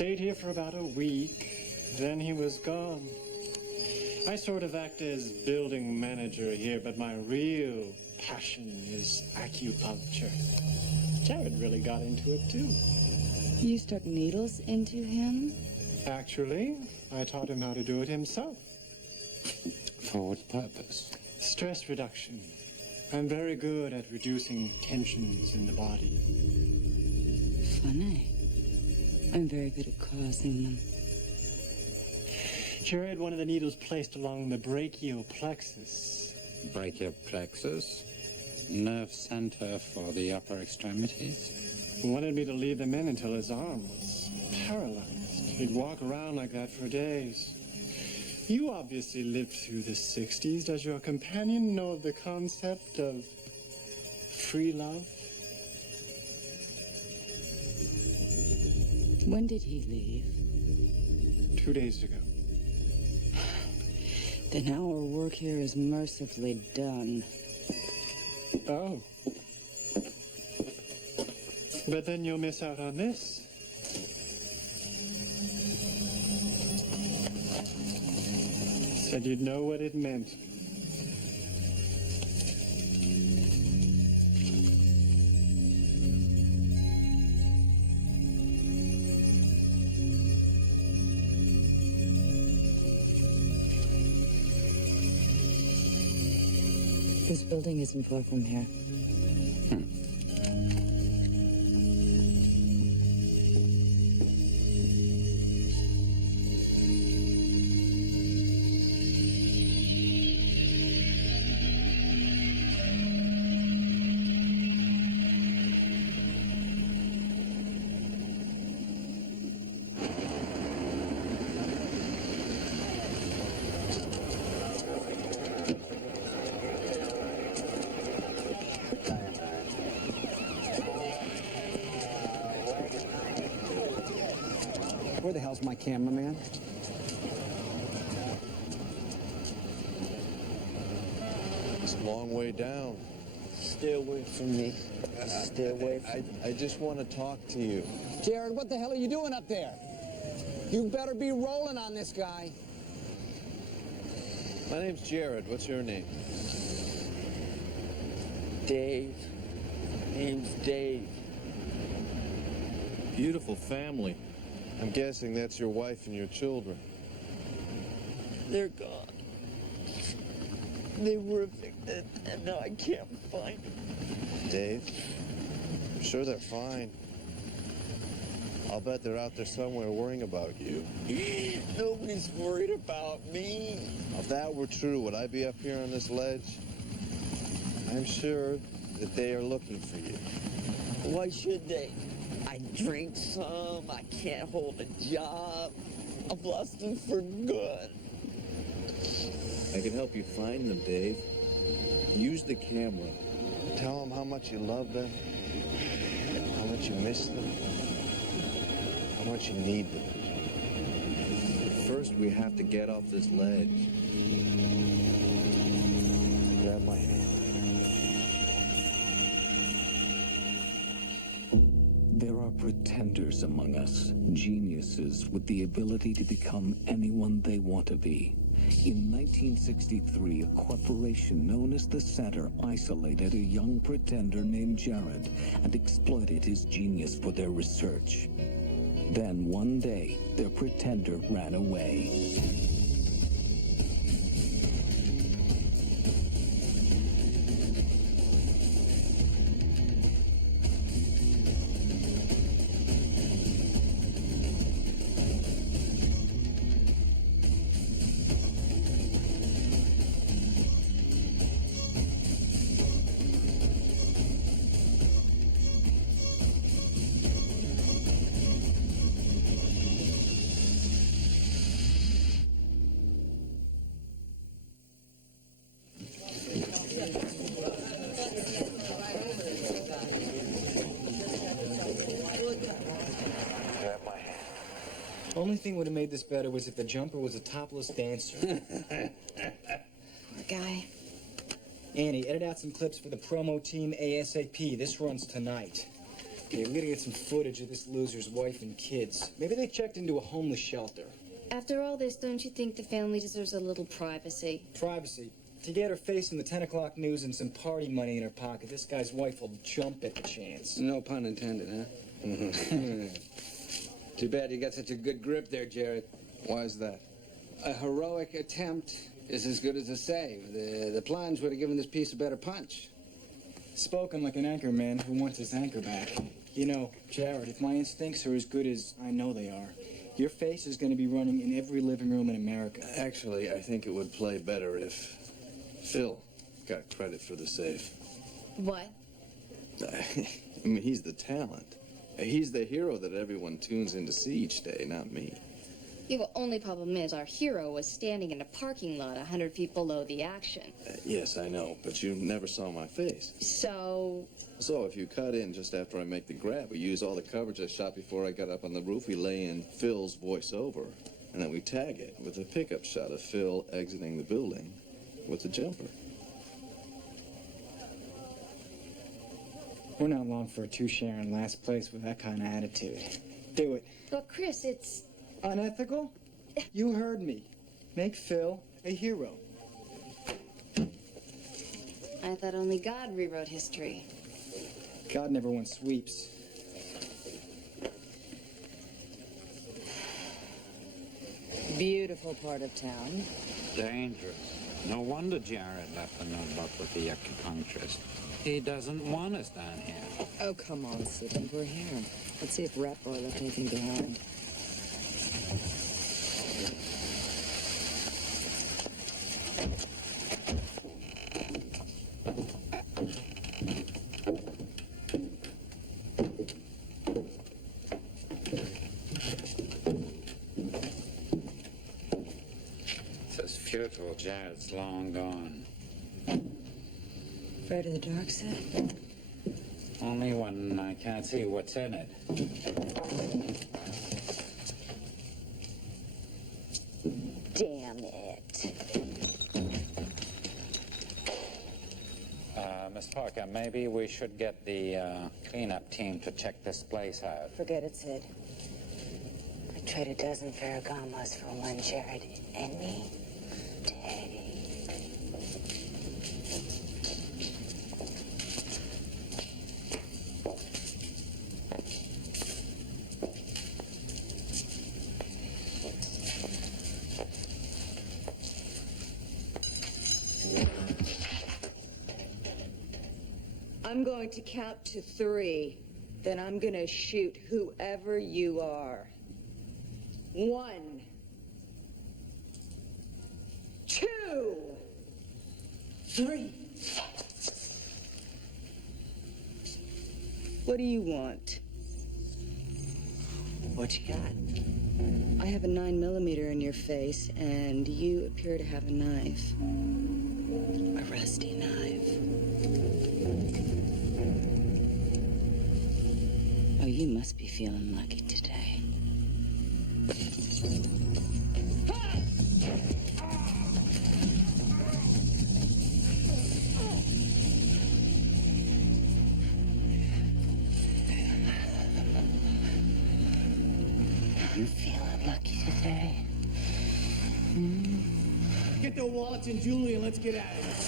Stayed here for about a week, then he was gone. I sort of act as building manager here, but my real passion is acupuncture. Jared really got into it too. You stuck needles into him? Actually, I taught him how to do it himself. For what purpose? Stress reduction. I'm very good at reducing tensions in the body. Funny. I'm very good at causing them. Jared, one of the needles placed along the brachial plexus. Brachial plexus? Nerve center for the upper extremities? Wanted me to leave them in until his arm was paralyzed. He'd walk around like that for days. You obviously lived through the 60s. Does your companion know of the concept of free love? When did he leave? 2 days ago. Then our work here is mercifully done. Oh. But then you'll miss out on this. Said you'd know what it meant. This building isn't far from here. Where the hell's my cameraman? It's a long way down. Stay away from me. Stay away from me. I just want to talk to you. Jared, what the hell are you doing up there? You better be rolling on this guy. My name's Jared. What's your name? Dave. Name's Dave. Beautiful family. I'm guessing that's your wife and your children. They're gone. They were evicted, and now I can't find them. Dave? I'm sure they're fine. I'll bet they're out there somewhere worrying about you. Nobody's worried about me. If that were true, would I be up here on this ledge? I'm sure that they are looking for you. Why should they? I drink some, I can't hold a job. I've lost them for good. I can help you find them, Dave. Use the camera. Tell them how much you love them, how much you miss them, how much you need them. First, we have to get off this ledge. Grab my hand. There are pretenders among us, geniuses with the ability to become anyone they want to be. In 1963, a corporation known as the Center isolated a young pretender named Jared and exploited his genius for their research. Then one day, their pretender ran away. Only thing would have made this better was if the jumper was a topless dancer. Guy. Annie, edit out some clips for the promo team ASAP. This runs tonight. Okay, we gotta get some footage of this loser's wife and kids. Maybe they checked into a homeless shelter. After all this, don't you think the family deserves a little privacy? Privacy. To get her face in the 10 o'clock news and some party money in her pocket, this guy's wife will jump at the chance. No pun intended, huh? Too bad you got such a good grip there, Jared. Why is that? A heroic attempt is as good as a save. The plunge would have given this piece a better punch. Spoken like an anchor man who wants his anchor back. You know, Jared, if my instincts are as good as I know they are, your face is going to be running in every living room in America. Actually, I think it would play better if Phil got credit for the save. What? I mean, he's the talent. He's the hero that everyone tunes in to see each day, not me. Yeah, well, only problem is our hero was standing in a parking lot 100 feet below the action. Yes, I know, but you never saw my face. So If you cut in just after I make the grab, we use all the coverage I shot before I got up on the roof, we lay in Phil's voiceover, and then we tag it with a pickup shot of Phil exiting the building with the jumper. We're not long for a two-share in last place with that kind of attitude. Do it. Well, Chris, it's... Unethical? You heard me. Make Phil a hero. I thought only God rewrote history. God never won sweeps. Beautiful part of town. Dangerous. No wonder Jared left a notebook with the acupuncturist. He doesn't want us down here. Oh, come on, Sidney. We're here. Let's see if Rat Boy left anything behind. This is futile. Jared's long gone. Afraid of the dark side? Only when I can't see what's in it. Damn it. Miss Parker, maybe we should get the cleanup team to check this place out. Forget it, Sid. I'd trade a dozen Ferragamos for one Jared any day. I'm going to count to 3. Then I'm going to shoot whoever you are. 1, 2, 3. What do you want? What you got? I have a 9mm in your face, and you appear to have a knife. A rusty knife. Oh, you must be feeling lucky today. You feeling lucky today? Get the wallets and jewelry and let's get out of here.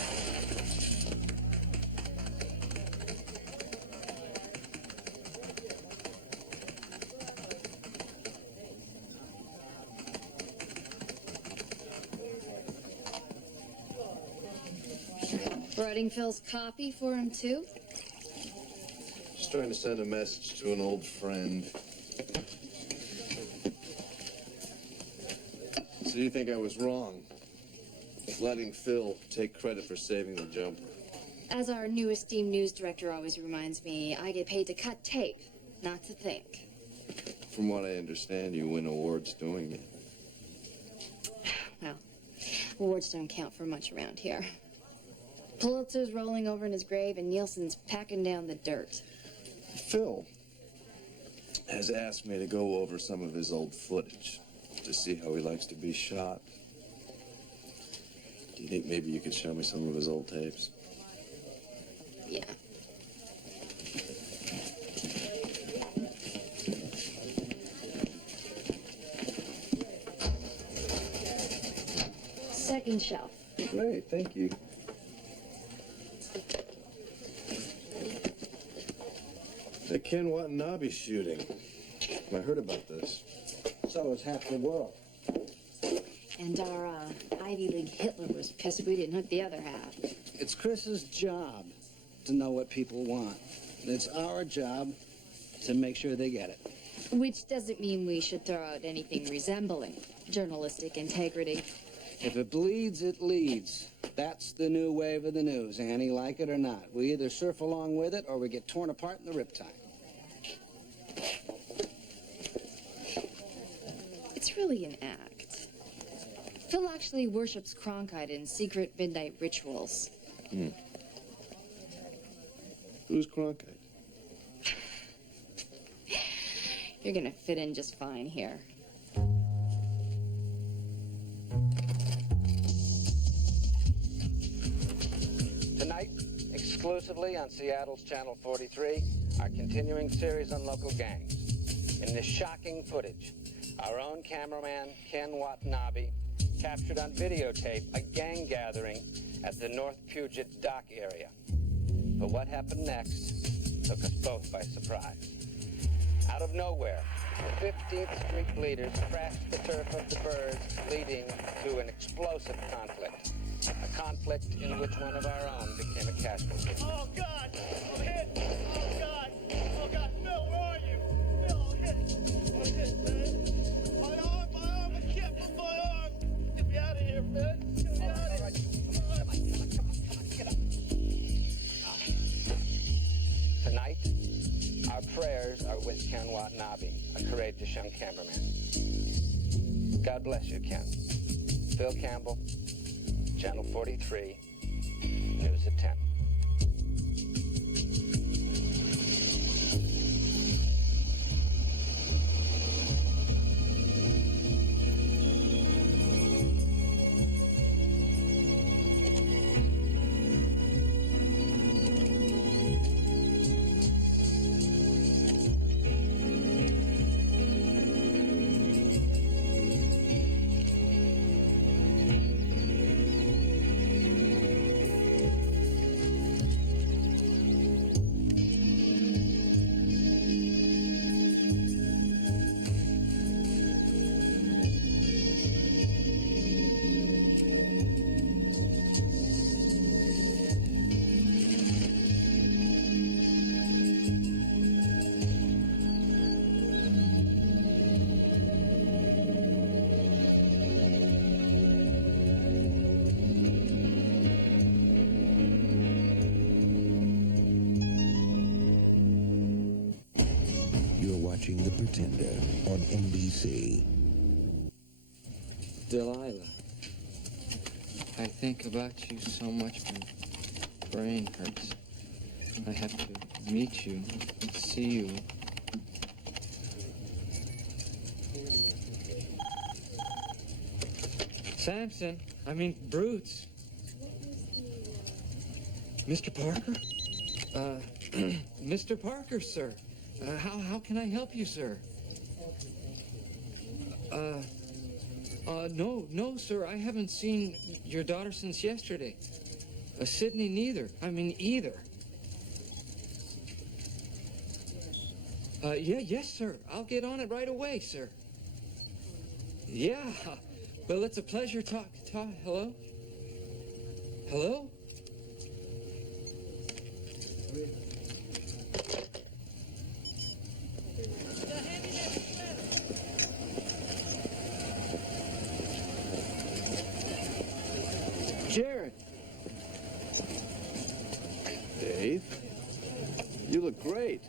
Writing Phil's copy for him, too? Just trying to send a message to an old friend. So you think I was wrong letting Phil take credit for saving the jumper? As our new esteemed news director always reminds me, I get paid to cut tape, not to think. From what I understand, you win awards doing it. Well, awards don't count for much around here. Pulitzer's rolling over in his grave, and Nielsen's packing down the dirt. Phil has asked me to go over some of his old footage to see how he likes to be shot. Do you think maybe you could show me some of his old tapes? Yeah. second shelf. Great, thank you. The Ken Watanabe shooting. I heard about this. So is half the world. And our Ivy League Hitler was pissed we didn't hook the other half. It's Chris's job to know what people want. It's our job to make sure they get it. Which doesn't mean we should throw out anything resembling journalistic integrity. If it bleeds, it leads. That's the new wave of the news, Annie, like it or not. We either surf along with it or we get torn apart in the riptide. It's really an act. Phil actually worships Cronkite in secret midnight rituals. Who's Cronkite? You're gonna fit in just fine here. Tonight, exclusively on Seattle's Channel 43, our continuing series on local gangs. In this shocking footage, our own cameraman, Ken Watanabe, captured on videotape a gang gathering at the North Puget dock area. But what happened next took us both by surprise. Out of nowhere, the 15th Street bleeders crashed the turf of the birds, leading to an explosive conflict. A conflict in which one of our own became a casualty. Oh, God! I'm hit! Oh, God! Oh, God! Phil, where are you? Phil, I'm hit! I'm hit, man! My arm! I can't move my arm! Get me out of here, man! Get me out of here! Get up! Tonight, our prayers are with Ken Watanabe, a courageous young cameraman. God bless you, Ken. Phil Campbell, Channel 43, News at 10. watching The Pretender on NBC. Delilah, I think about you so much my brain hurts. I have to meet you, see you. Samson, I mean Brutes. Mr. Parker? Mr. Parker, sir. How can I help you, sir? No, sir. I haven't seen your daughter since yesterday. Sydney neither. I mean, either. Yes, sir. I'll get on it right away, sir. Yeah. Well, it's a pleasure talk. Hello? Hello? Jared! Dave? You look great.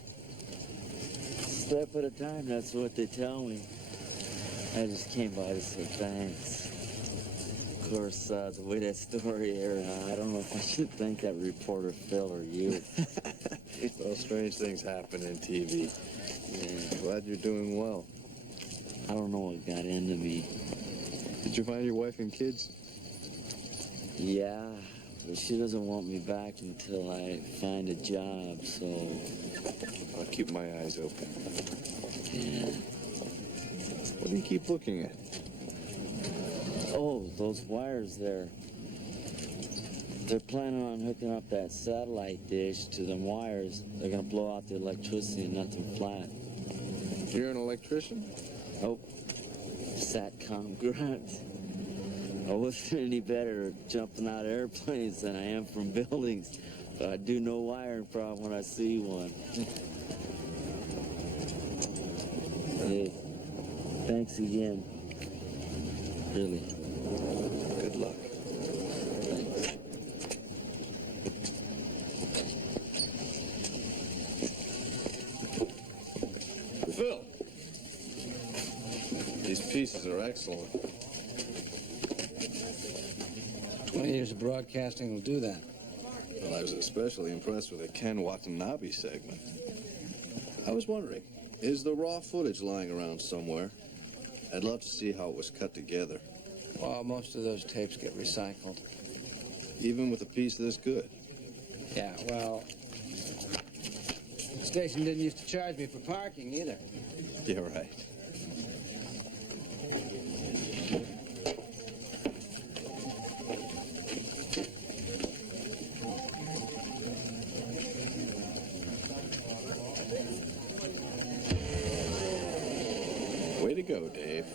Step at a time, that's what they tell me. I just came by to say thanks. Of course, the way that story aired, I don't know if I should thank that reporter Phil or you. Well, strange things happen in TV. Yeah. Glad you're doing well. I don't know what got into me. Did you find your wife and kids? Yeah, but she doesn't want me back until I find a job, so... I'll keep my eyes open. Yeah. What do you keep looking at? Oh, those wires there. They're planning on hooking up that satellite dish to them wires. They're gonna blow out the electricity and nothing flat. You're an electrician? Oh, SATCOM grunt. I wasn't any better at jumping out of airplanes than I am from buildings, but I do know wiring problem when I see one. Hey, thanks again. Really. Good luck. Thanks. Phil! These pieces are excellent. 20 years of broadcasting will do that. Well, I was especially impressed with the Ken Watanabe segment. I was wondering, is the raw footage lying around somewhere? I'd love to see how it was cut together. Well, most of those tapes get recycled. Even with a piece this good. Yeah, well, the station didn't used to charge me for parking either. Yeah, right. Way to go, Dave.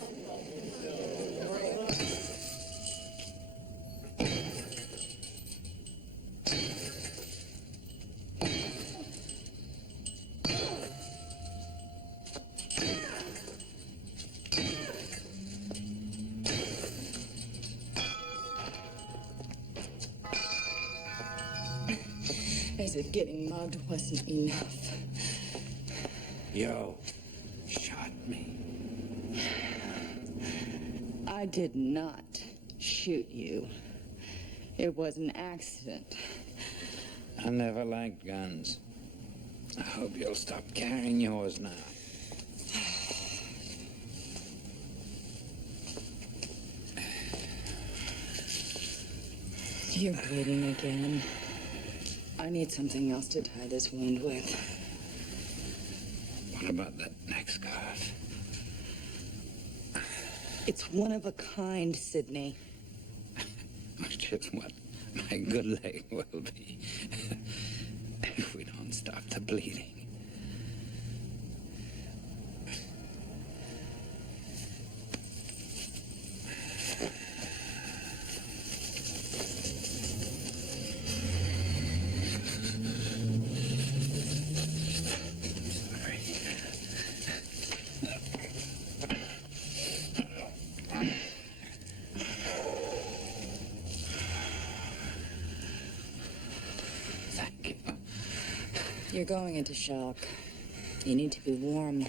As if getting mugged wasn't enough. You shot me. I did not shoot you. It was an accident. I never liked guns. I hope you'll stop carrying yours now. You're bleeding again. I need something else to tie this wound with. What about that neck scarf? It's one of a kind, Sidney. Which is what my good leg will be if we don't stop the bleeding. You're going into shock. You need to be warm.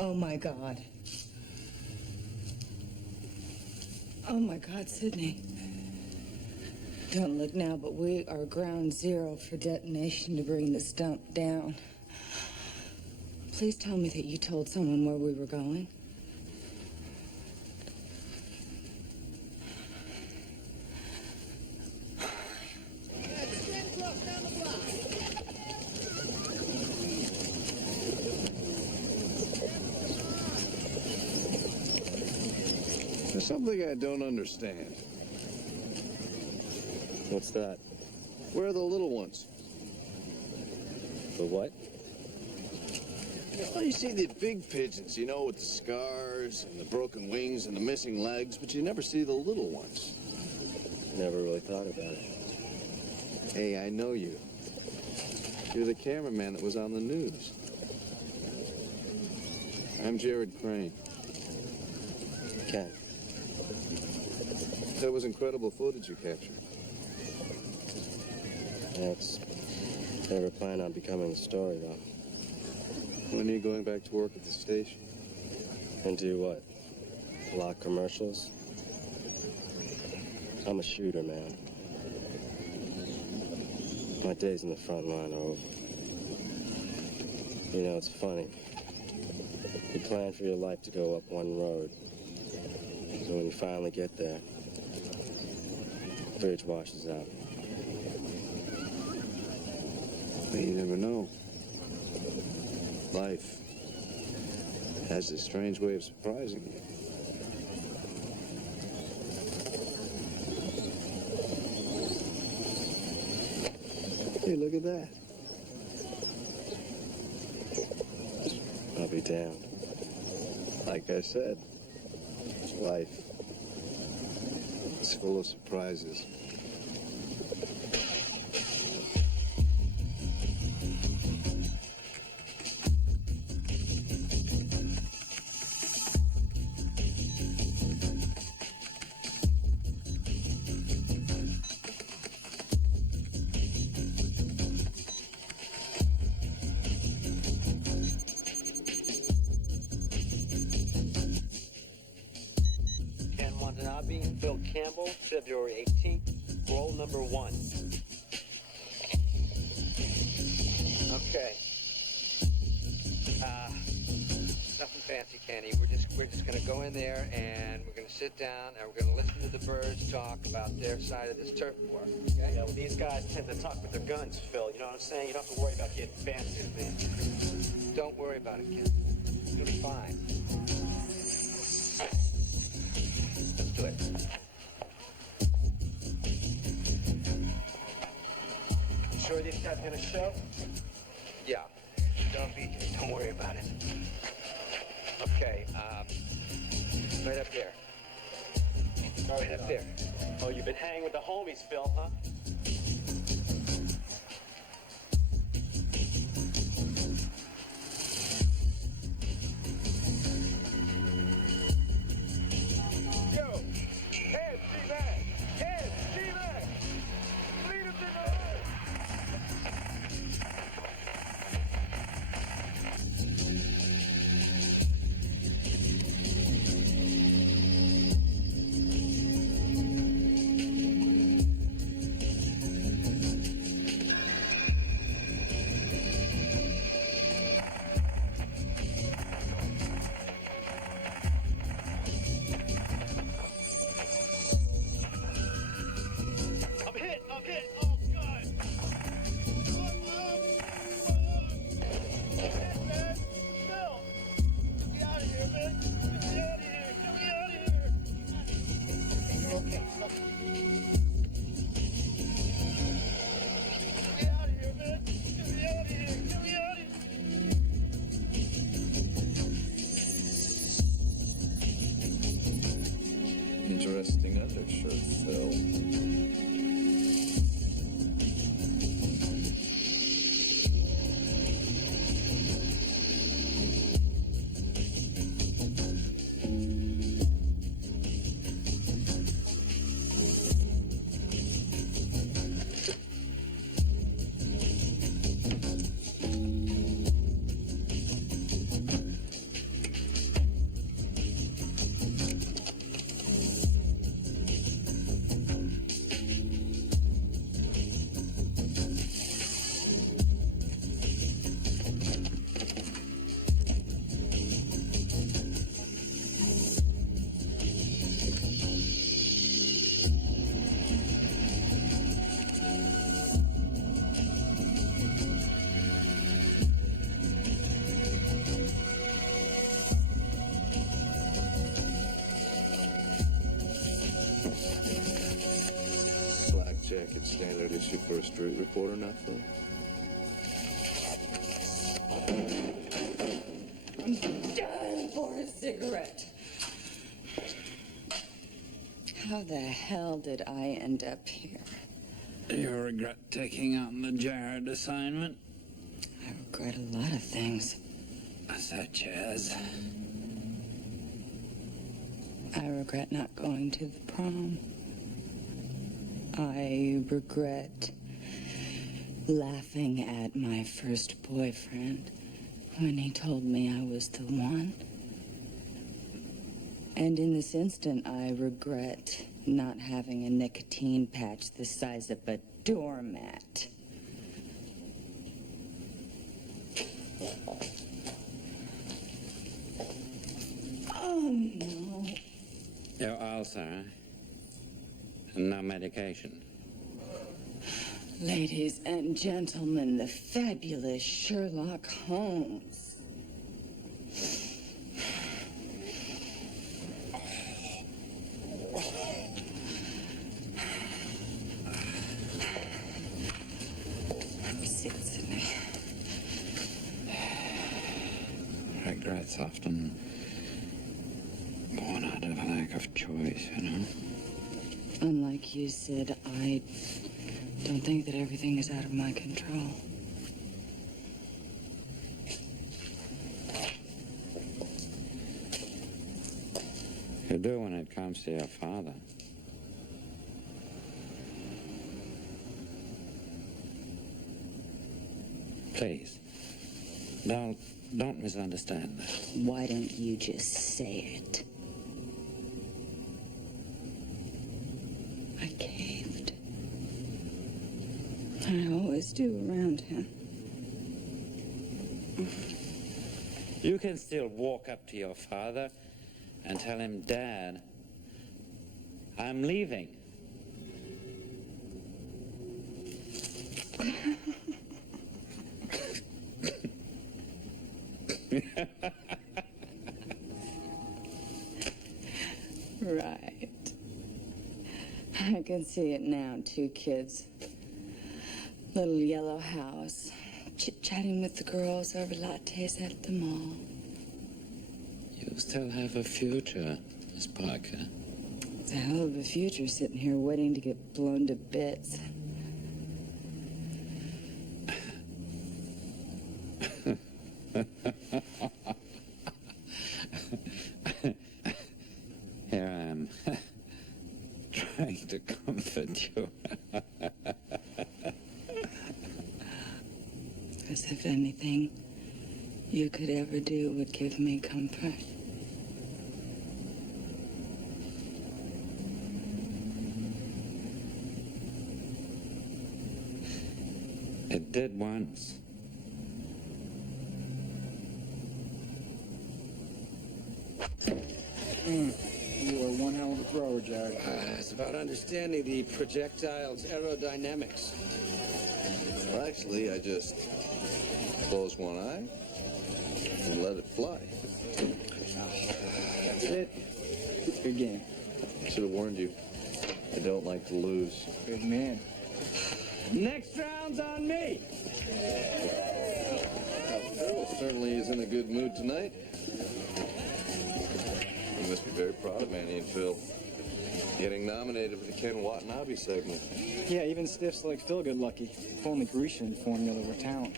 Oh my God. Oh my God, Sidney. Don't look now, but we are ground zero for detonation to bring this dump down. Please tell me that you told someone where we were going. There's something I don't understand. What's that? Where are the little ones? The what? Well, you see the big pigeons, you know, with the scars and the broken wings and the missing legs, but you never see the little ones. Never really thought about it. Hey, I know you. You're the cameraman that was on the news. I'm Jared Crane. Ken. That was incredible footage you captured. Thanks. Never planned on becoming a story, though. When are you going back to work at the station? And do what? Lock commercials? I'm a shooter, man. My days in the front line are over. You know, it's funny. You plan for your life to go up one road, So when you finally get there, the bridge washes out. But you never know. Life has this strange way of surprising you. Hey, look at that. I'll be damned. Like I said, life. It's full of surprises. Phil Campbell, February 18th, roll number 1. Okay. Nothing fancy, Kenny. We're just gonna go in there and we're gonna sit down and we're gonna listen to the birds talk about their side of this turf war. Okay? Yeah, well, these guys tend to talk with their guns, Phil. You know what I'm saying? You don't have to worry about getting fancy with me. Don't worry about it, Kenny. You'll be fine. Let's do it. Sure these guys gonna show? Yeah. Don't worry about it. Okay, right up there. Right up there. Oh, you've been hanging with the homies, Phil, huh? Yo! Head, T-Mac! Head, T-Mac! Lead us in the hood! I'm hit! Oh, God! Shit, man! Phil! Get me out of here, man! Get me out of here! Get me out of here! You're okay. Get me out of here, man! Get me out of here! Get me out of here! Interesting undershirt, Phil. Black jacket, standard issue for a street reporter, not Phil? I'm dying for a cigarette. How the hell did I end up here? You regret taking on the Jared assignment? I regret a lot of things. Such as? I regret not going to the prom. I regret laughing at my first boyfriend when he told me I was the one. And in this instant, I regret not having a nicotine patch the size of a doormat. Oh, no. Your ulcer, and no medication. Ladies and gentlemen, the fabulous Sherlock Holmes. Sit, Sidney. Regrets often born out of a lack of choice, you know? Unlike you, Sid, I don't think that everything is out of my control. You do when it comes to your father. Please, don't misunderstand that. Why don't you just say it? I caved. I always do around him. You can still walk up to your father and tell him, Dad, I'm leaving. Right. I can see it now, 2 kids. Little yellow house. Chit-chatting with the girls over lattes at the mall. You still have a future, Miss Parker. It's a hell of a future sitting here waiting to get blown to bits. Here I am, trying to comfort you. As if anything you could ever do would give me comfort. It did once. You are one hell of a thrower, Jared. It's about understanding the projectile's aerodynamics. Well, actually, I just close one eye and let it fly. That's it. Good game. Should have warned you. I don't like to lose. Good man. Next round's on me. Phil certainly is in a good mood tonight. You must be very proud of Manny and Phil. Getting nominated for the Ken Watanabe segment. Yeah, even stiffs like Phil get lucky. If only Grecian formula were talent.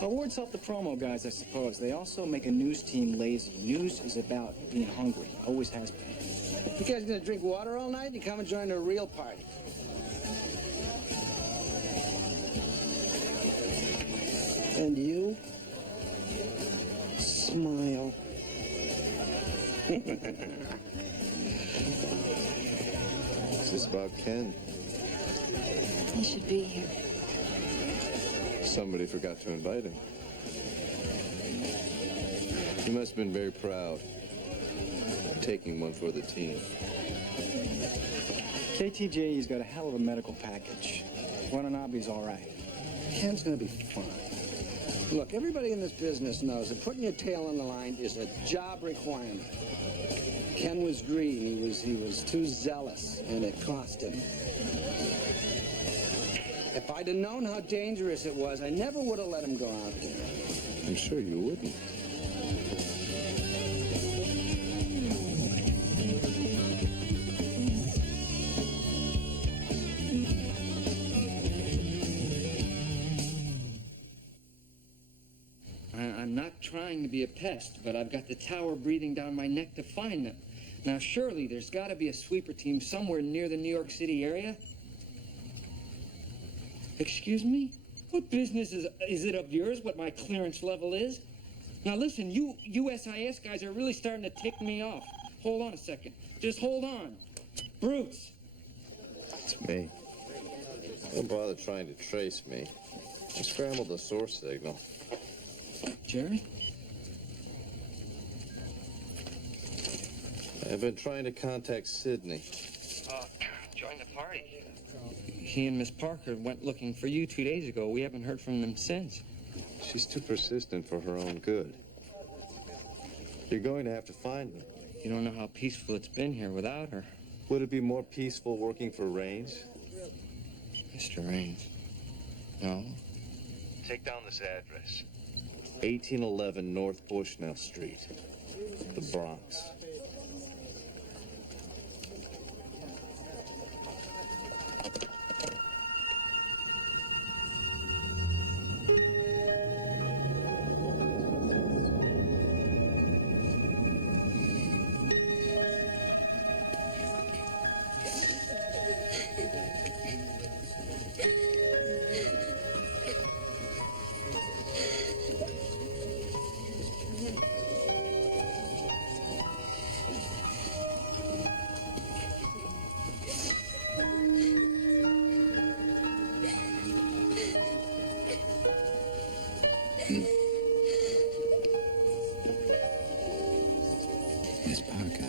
Awards help the promo guys, I suppose. They also make a news team lazy. News is about being hungry. Always has been. You guys gonna drink water all night? You come and join a real party. And you? Smile. This is about Ken. He should be here. Somebody forgot to invite him. He must have been very proud. Taking one for the team. KTJE's got a hell of a medical package. Watanabe's all right. Ken's gonna be fine. Look, everybody in this business knows that putting your tail on the line is a job requirement. Ken was green. He was too zealous, and it cost him. If I'd have known how dangerous it was, I never would have let him go out there. I'm sure you wouldn't. I'm not trying to be a pest, but I've got the tower breathing down my neck to find them. Now, surely there's got to be a sweeper team somewhere near the New York City area. Excuse me? What business is it of yours what my clearance level is? Now, listen, you USIS guys are really starting to tick me off. Hold on a second. Just hold on. Brutes. It's me. Don't bother trying to trace me. I scrambled the source signal. Jerry? I've been trying to contact Sydney. Join the party. He and Miss Parker went looking for you 2 days ago. We haven't heard from them since. She's too persistent for her own good. You're going to have to find them. You don't know how peaceful it's been here without her. Would it be more peaceful working for Raines? Mr. Raines. No. Take down this address. 1811 North Bushnell Street, the Bronx. Miss Parker.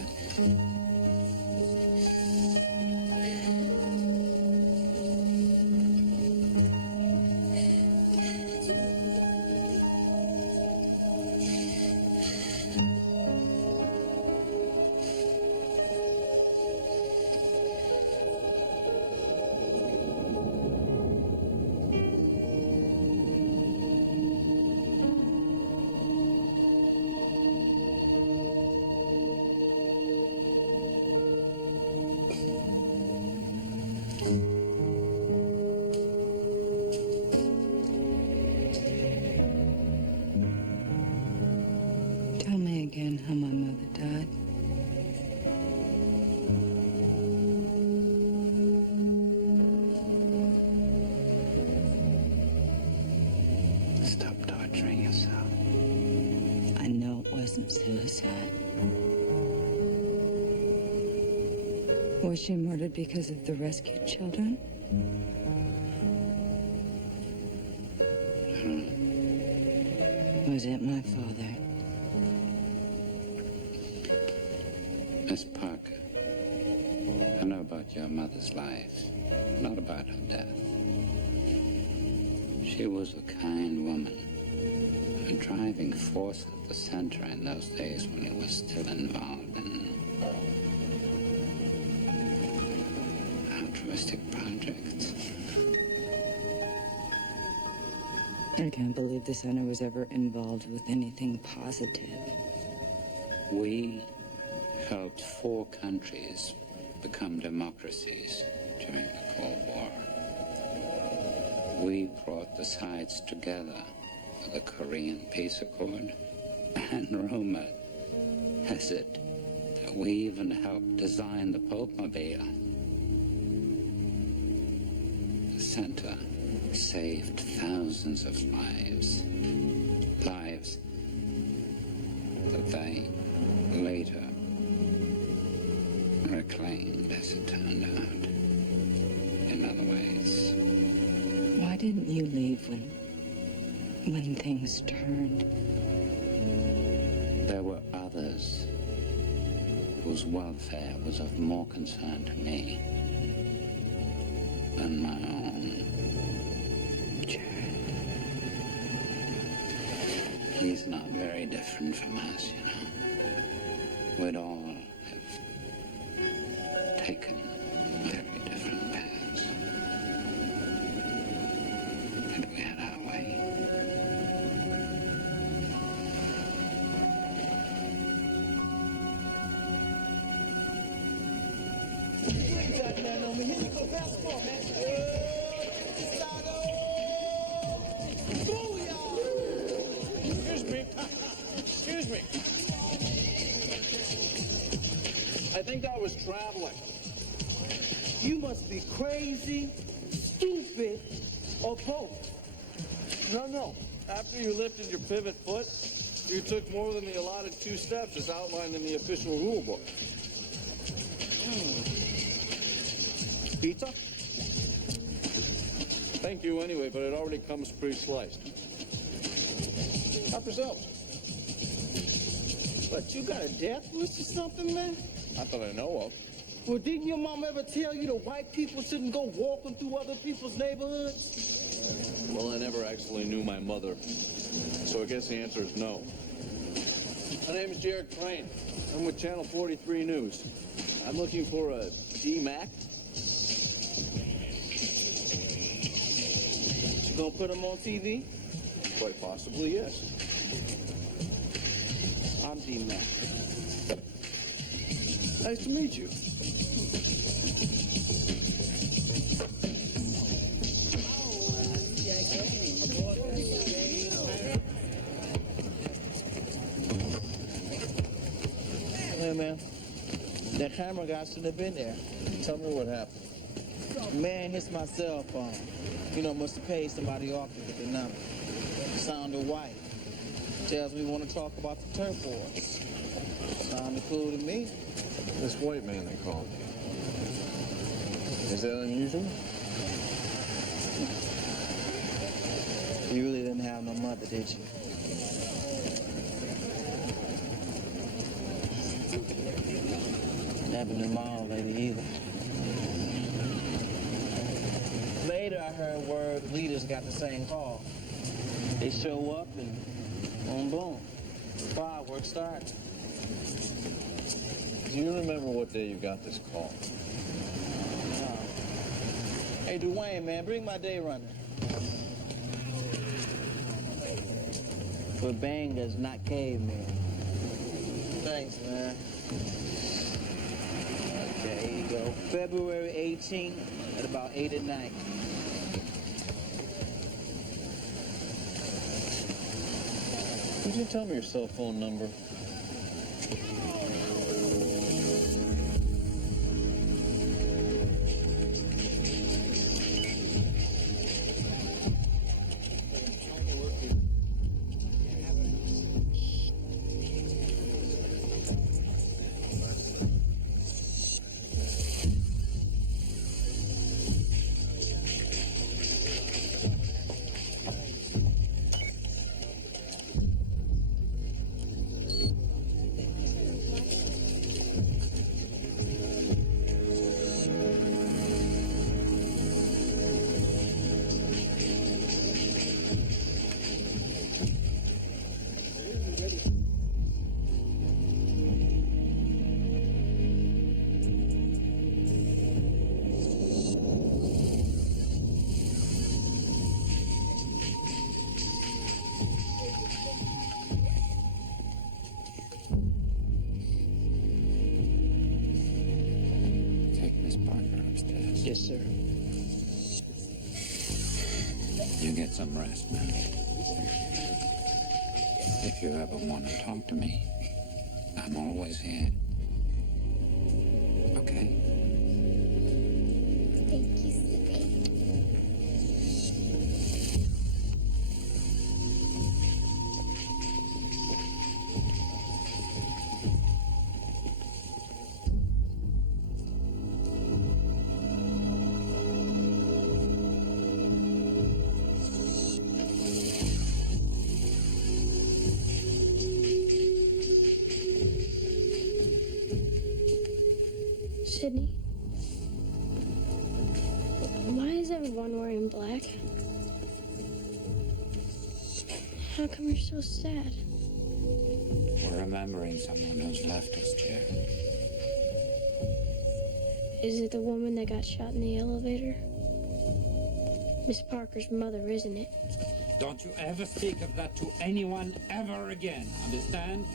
Tell me again how my mother died. Stop torturing yourself. I know it wasn't suicide. Was she murdered because of the rescued children? Was it my father? Miss Parker, I know about your mother's life, not about her death. She was a kind woman, a driving force at the center in those days when he was still involved in altruistic projects. I can't believe the center was ever involved with anything positive. We helped 4 countries become democracies during the Cold War. We brought the sides together for the Korean Peace Accord, and rumor has it that we even helped design the Popemobile. The center saved thousands of lives that they later reclaimed, as it turned out, in other ways. Why didn't you leave when things turned? There were others whose welfare was of more concern to me than my own. Jared. He's not very different from us, you know. We'd all have taken very different paths. And we had our way. Excuse me. I think I was traveling. You must be crazy, stupid, or both. No. After you lifted your pivot foot, you took more than the allotted 2 steps as outlined in the official rule book. Pizza? Thank you anyway, but it already comes pre-sliced. Help yourselves. But you got a death wish or something, man? Not that I know of. Well, didn't your mom ever tell you that white people shouldn't go walking through other people's neighborhoods? Well, I never actually knew my mother, so I guess the answer is no. My name is Jared Crane. I'm with Channel 43 News. I'm looking for a D-Mac. You gonna put him on TV? Quite possibly, yes. I'm D-Mac. Nice to meet you. Hey, man. That camera guy shouldn't have been there. Tell me what happened. Man hits my cell phone. You know, must have paid somebody off to get the number. Sounded white. Tells me want to talk about the turf wars. Sounded cool to me. This white man they called. Is that unusual? You really didn't have no mother, did you? Never knew my old lady either. Later, I heard word leaders got the same call. They show up and boom, boom. Fireworks start. Do you remember what day you got this call? Hey, Dwayne, man, bring my day runner. For bangers, not cavemen. Thanks, man. Okay, here you go. February 18th at about 8 at night. Could you tell me your cell phone number? Yes, sir. You get some rest, man. If you ever want to talk to me, I'm always here. Okay? Thank you, Slippy. Sydney, why is everyone wearing black? How come you're so sad? We're remembering someone who's left us, Chair. Is it the woman that got shot in the elevator? Miss Parker's mother, isn't it? Don't you ever speak of that to anyone ever again, understand?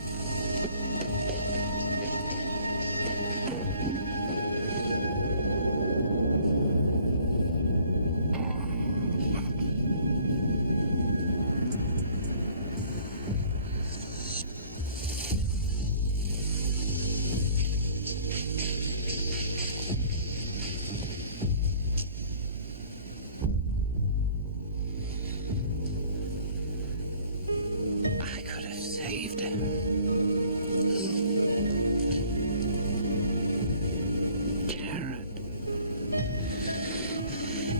I could have saved him. Jared.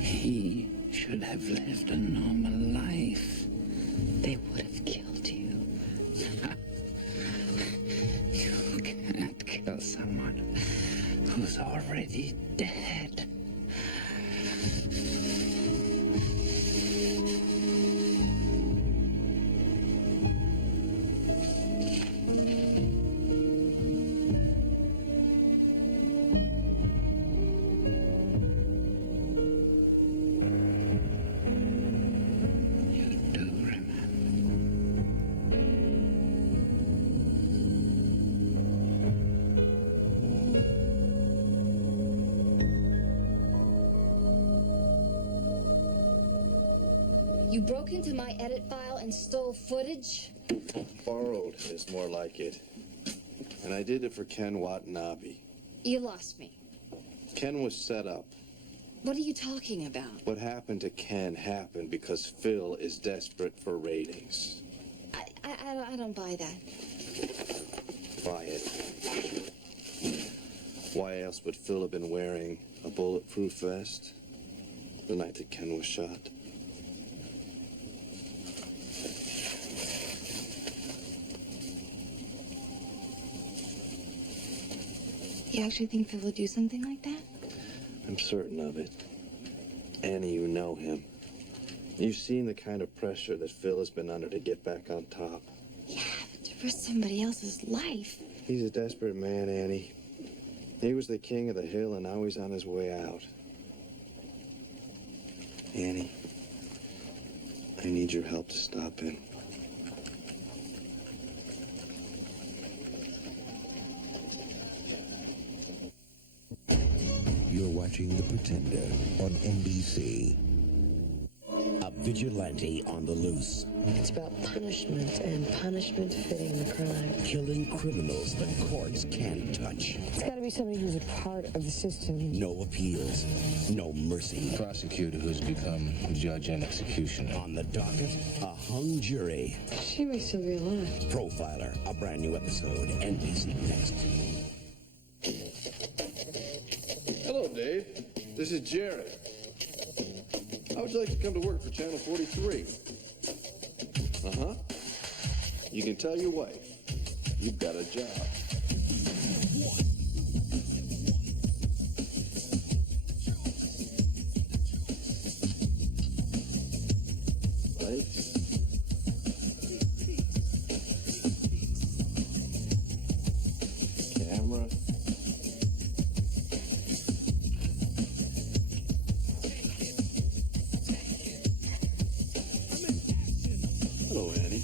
He should have lived a normal life. They would have killed you. someone who's already dead. You broke into my edit file and stole footage? Borrowed is more like it. And I did it for Ken Watanabe. You lost me. Ken was set up. What are you talking about? What happened to Ken happened because Phil is desperate for ratings. I don't buy that. Buy it. Why else would Phil have been wearing a bulletproof vest the night that Ken was shot? You actually think Phil would do something like that? I'm certain of it. Annie, you know him. You've seen the kind of pressure that Phil has been under to get back on top. Yeah, but to risk somebody else's life. He's a desperate man, Annie. He was the king of the hill, and now he's on his way out. Annie, I need your help to stop him. You're watching The Pretender on NBC. A vigilante on the loose. It's about punishment and punishment fitting the crime. Killing criminals the courts can't touch. It's got to be somebody who's a part of the system. No appeals. No mercy. Prosecutor who's become judge and executioner. On the docket, a hung jury. She may still be alive. Profiler, a brand new episode. NBC Next. Hello, Dave. This is Jared. How would you like to come to work for Channel 43? Uh-huh. You can tell your wife you've got a job. Right? Camera. Hello, Annie.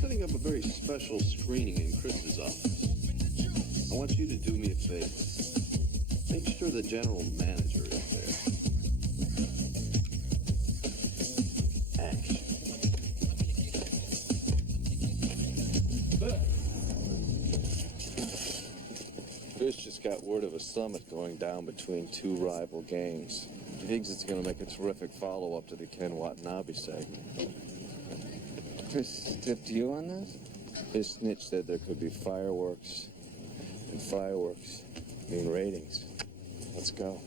Setting up a very special screening in Chris's office. I want you to do me a favor. Make sure the general manager is there. Action. Chris just got word of a summit going down between two rival gangs. He thinks it's going to make a terrific follow-up to the Ken Watanabe segment. Chris tipped you on this? His snitch said there could be fireworks, and fireworks mean ratings. Let's go.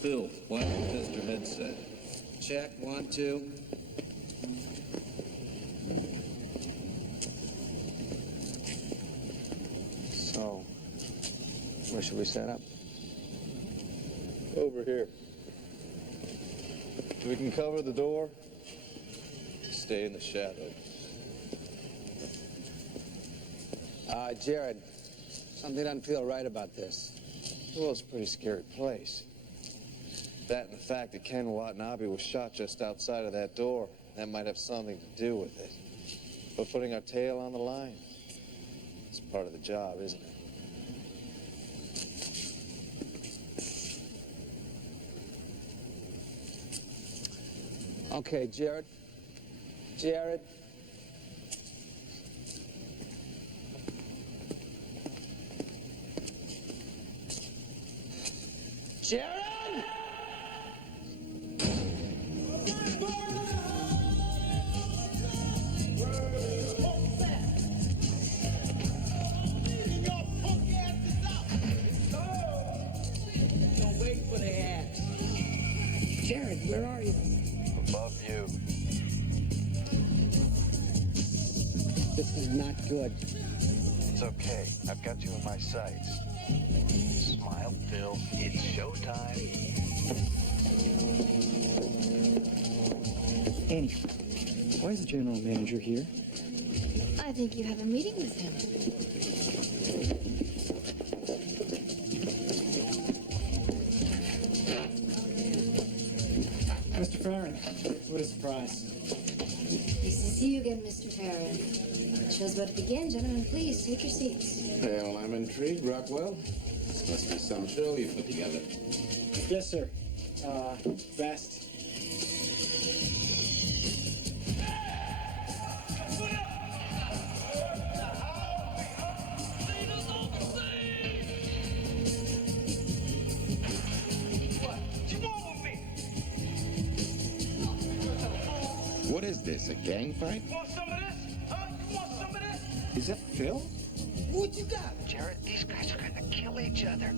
Bill, why don't you test your headset? Check, 1, 2. So, where should we set up? Over here. We can cover the door. Stay in the shadow. Jared, something doesn't feel right about this. Well, it's a pretty scary place. That and the fact that Ken Watanabe was shot just outside of that door, that might have something to do with it. But putting our tail on the line, it's part of the job, isn't it? Okay, Jared. Jared. Jared! of their ass. Jared, where are you? Above you. This is not good. It's okay. I've got you in my sights. Smile, Phil. It's showtime. Annie, why is the general manager here? I think you have a meeting with him. Mr. Farron, what a surprise. Nice to see you again, Mr. Farron. The show's about to begin. Gentlemen, please take your seats. Well, I'm intrigued, Rockwell. This must be some show you put together. Yes, sir. Best. What is this, a gang fight? Want some of this? Huh? You want some of this? Is that Phil? What you got? Jared, these guys are gonna kill each other.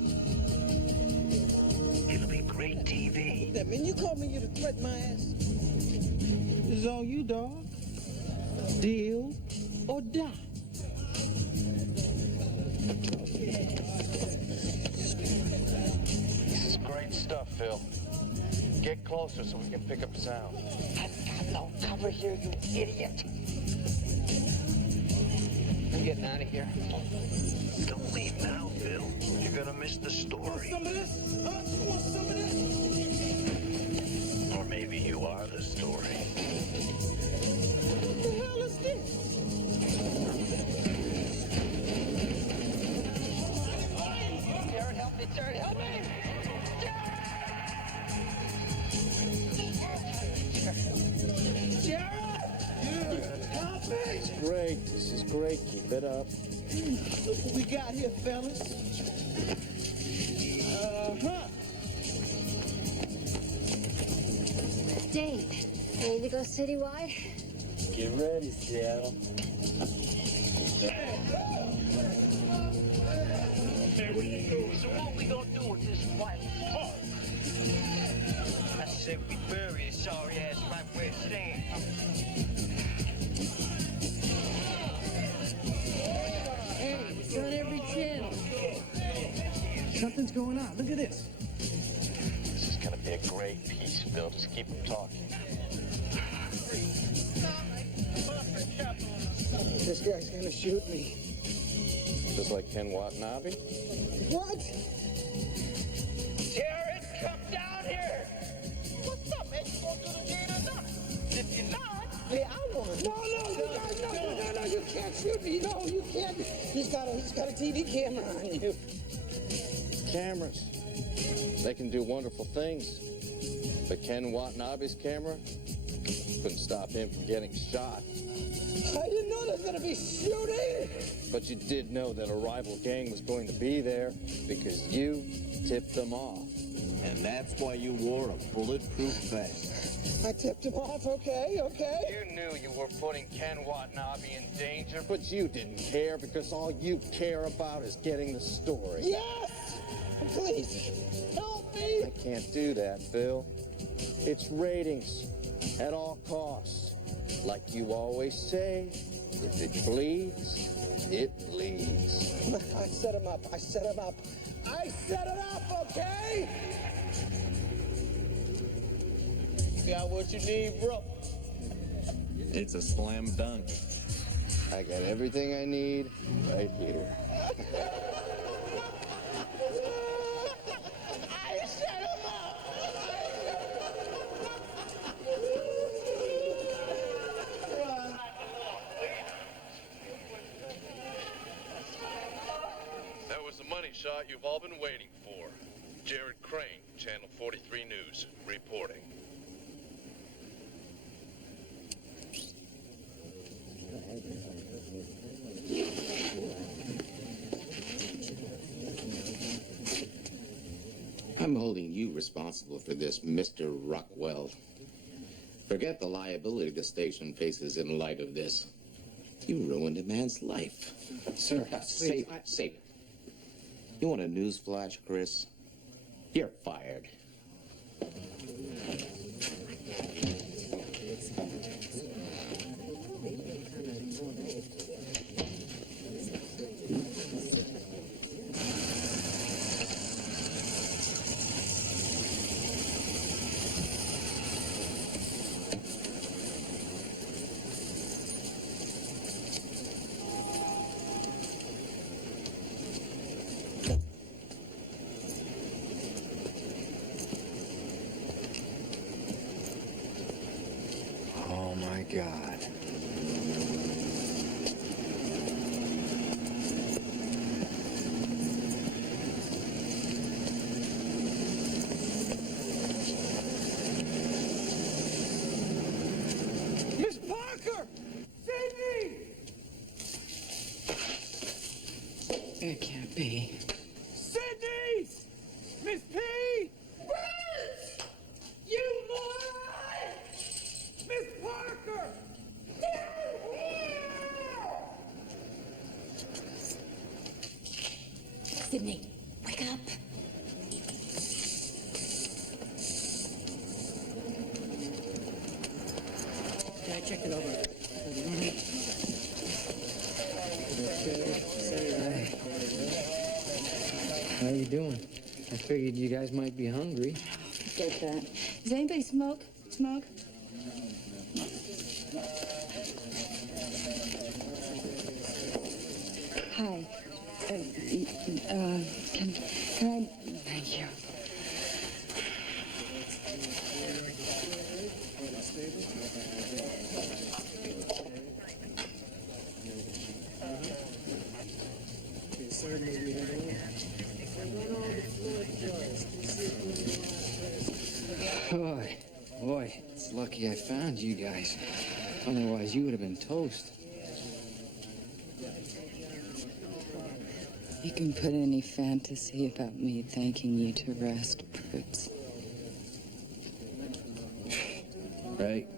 It'll be great TV. That man, you called me here to threaten my ass. This is on you, dog. Deal or die. This is great stuff, Phil. Get closer so we can pick up sound. I've got no cover here, you idiot. I'm getting out of here. Don't leave now, Phil. You're gonna miss the story. Some of this? Huh? You want some of this? Or maybe you are the story. What the hell is this? Jared, help me. Jared, help me. It's great. This is great. Keep it up. Look what we got here, fellas. Dave, ready to go citywide? Get ready, Seattle. So what we gonna do with this white part? I said we bury his sorry ass right where it's staying. Hey, it's on every channel. Something's going on. Look at this. This is gonna be a great piece, Phil. Just keep them talking. This guy's gonna shoot me. Just like Ken Watanabe? What? Jared, come down here. What's up, man? You gonna do the deed or not? If you're not, Hey, I want to. No, you can't shoot me. No, you can't. He's got a TV camera on you. Cameras. They can do wonderful things. But Ken Watanabe's camera couldn't stop him from getting shot. I didn't know there was gonna be shooting. But you did know that a rival gang was going to be there because you tipped them off. And that's why you wore a bulletproof vest. I tipped him off. Okay. You knew you were putting Ken Watanabe in danger, but you didn't care because all you care about is getting the story. Yes. Please help me. I can't do that, Phil. It's ratings at all costs. Like you always say, if it bleeds, it leads. I set him up. Set it up, okay? got what you need, bro. It's a slam dunk. I got everything I need right here. That was the money shot you've all been waiting for. Jared Crane, Channel 43 News, reporting. I'm holding you responsible for this, Mr. Rockwell. Forget the liability the station faces in light of this. You ruined a man's life. Sir, Save it. You want a news flash, Chris? You're fired. Oh, my God. Miss Parker! Sydney! It can't be. Sydney! Miss P! You moron! Miss Parker! Sydney, wake up. Yeah, I checked it over. How you doing? I figured you guys might be hungry. Forget that. Does anybody smoke? Smoke? Hi. Can I... Thank you. Boy, it's lucky I found you guys. Otherwise, you would have been toast. You can put any fantasy about me thanking you to rest, Brutes. Right?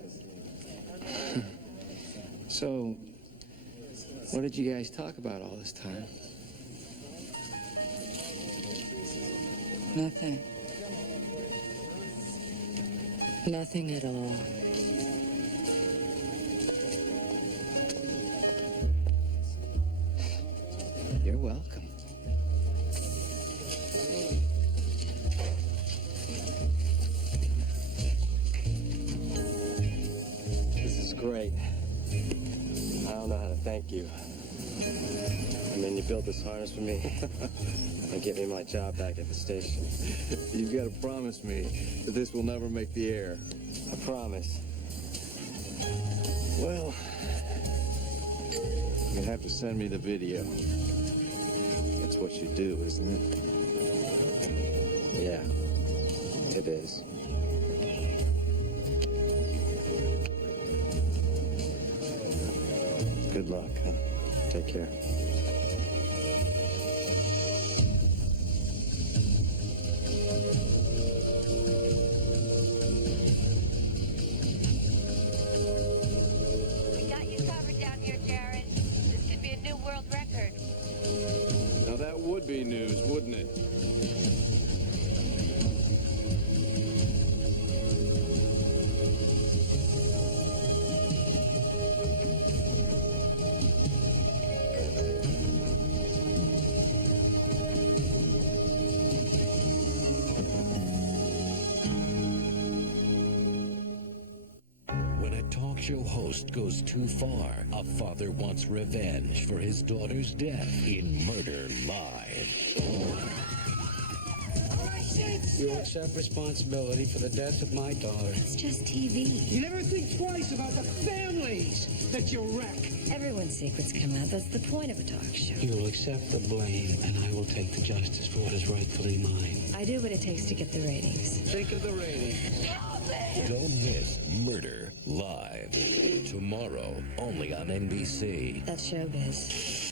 So, what did you guys talk about all this time? Nothing. Nothing at all. You're welcome. This is great. I don't know how to thank you. I mean, you built this harness for me and give me my job back at the station. You've got to promise me that this will never make the air. I promise. Well, you'll have to send me the video. That's what you do, isn't it? Yeah, it is. Good luck, huh? Take care. We got you covered down here, Jared. This could be a new world record. Now that would be news, wouldn't it? When a talk show host goes too far, a father wants revenge for his daughter's death in Murder Live. You accept responsibility for the death of my daughter. It's just TV. You never think twice about the families that you wreck. Everyone's secrets come out. That's the point of a talk show. You will accept the blame, and I will take the justice for what is rightfully mine. I do what it takes to get the ratings. Think of the ratings. Don't miss Murder Live. Tomorrow, only on NBC. That's showbiz.